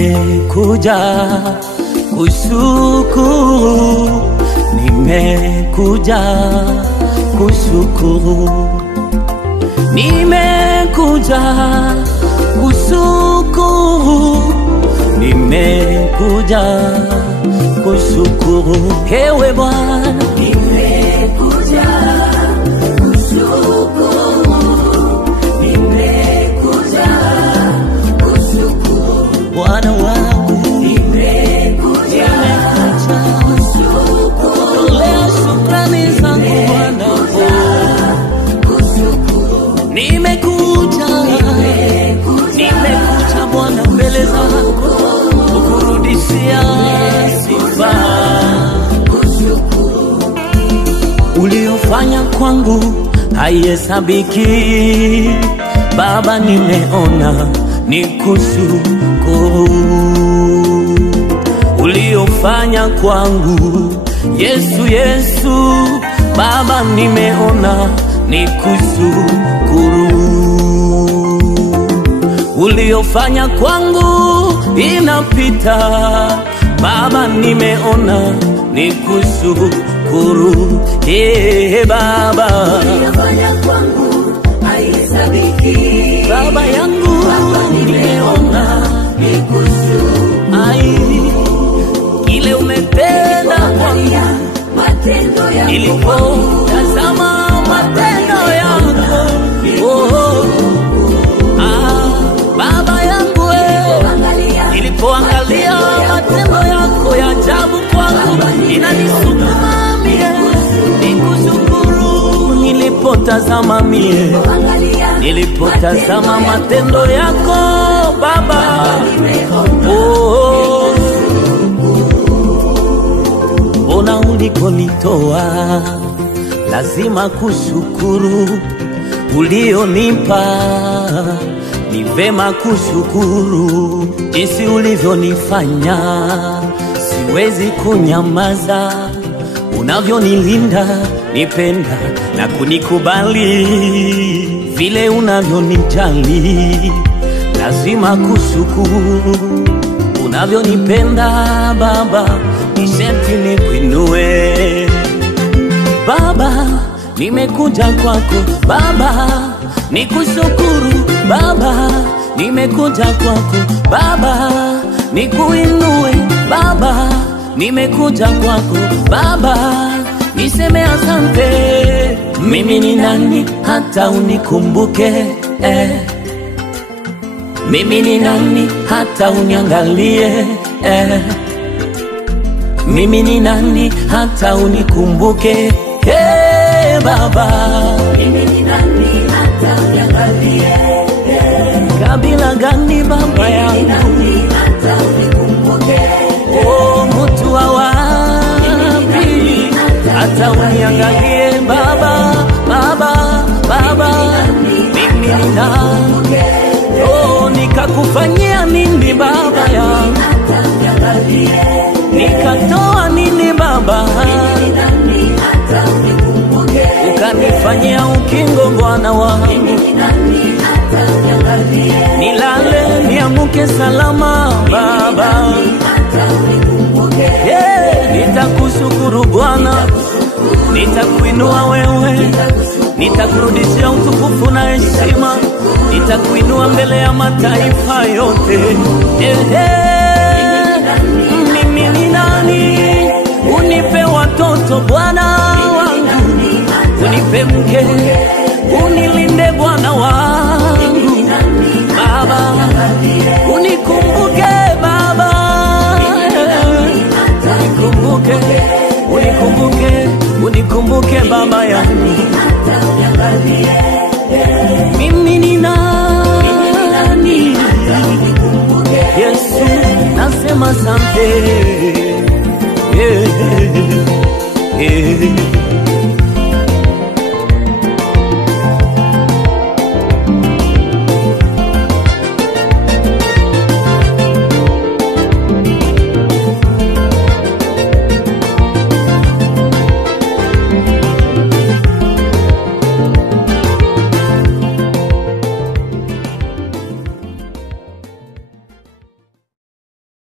Nimekuja kushukuru, nimekuja kushukuru, nimekuja kushukuru, nimekuja kushukuru. Ewe Bwana, nimekuja kushukuru, nimekuja kushukuru. Bwana wangu, nimekuja kushukuru, tolea shukrani zangu Bwana. Nimekuja Bwana mbele zako kukurudishia sifa. Uliofanya kwangu haihesabiki Baba, nimeona nikushukuru. Uliofanya kwangu Yesu Baba, nimeona nikushukuru. Uliofanya kwangu inapita Baba, nimeona nikushukuru. Baba, uliofanya kwangu haihesabiki Baba yangu, Baba, nimeona nikushukuru. Kile umetenda kwangu, matendo yako, nilipotazama matendo yako, Baba yangu, nilipoangalia matendo yako ya ajabu kwangu, inanisukuma mie nikushukuru. Nilipotazama matendo yako Baba, ona ulikonitoa, lazima kushukuru. Ulionipa ni vema kushukuru. Jinsi ulivyonifanya siwezi kunyamaza, unavyonilinda, nipenda na kunikubali, vile unavyonijali, lazima kushukuru. Unavyonipenda Baba, nisheti nikuinue Baba. Nimekuja kwako Baba, nikushukuru Baba. Nimekuja kwako Baba, nikuinue Baba. Nimekuja kwako Baba, niseme asante. Mimi ni nani hata unikumbuke? Mimi ni nani hata uniangalie? Mimi ni nani hata unikumbuke? Baba, mimi ni nani hata uniangalie? Kabila gani Baba yangu? Mimi ni nani hata unikumbuke? Mtu wa wapi hata uniangalie Baba? Mimi ni nani? Nikakufanyia nini Baba yangu? Nikatoa nini Baba? Ukanifanyia ukingo Bwana wangu, nilale niamuke salama Baba. Nitakushukuru Bwana, nitakuinua wewe, nitakurudishia utukufu na heshima, nitakuinua mbele ya mataifa yote. Mimi ni nani? Unipe watoto Bwana wangu, unipe mke, unilinde Bwana wangu Baba, unikumbuke Baba, unikumbuke Baba yangu. Mimi ni nani? Yesu, nasema asante.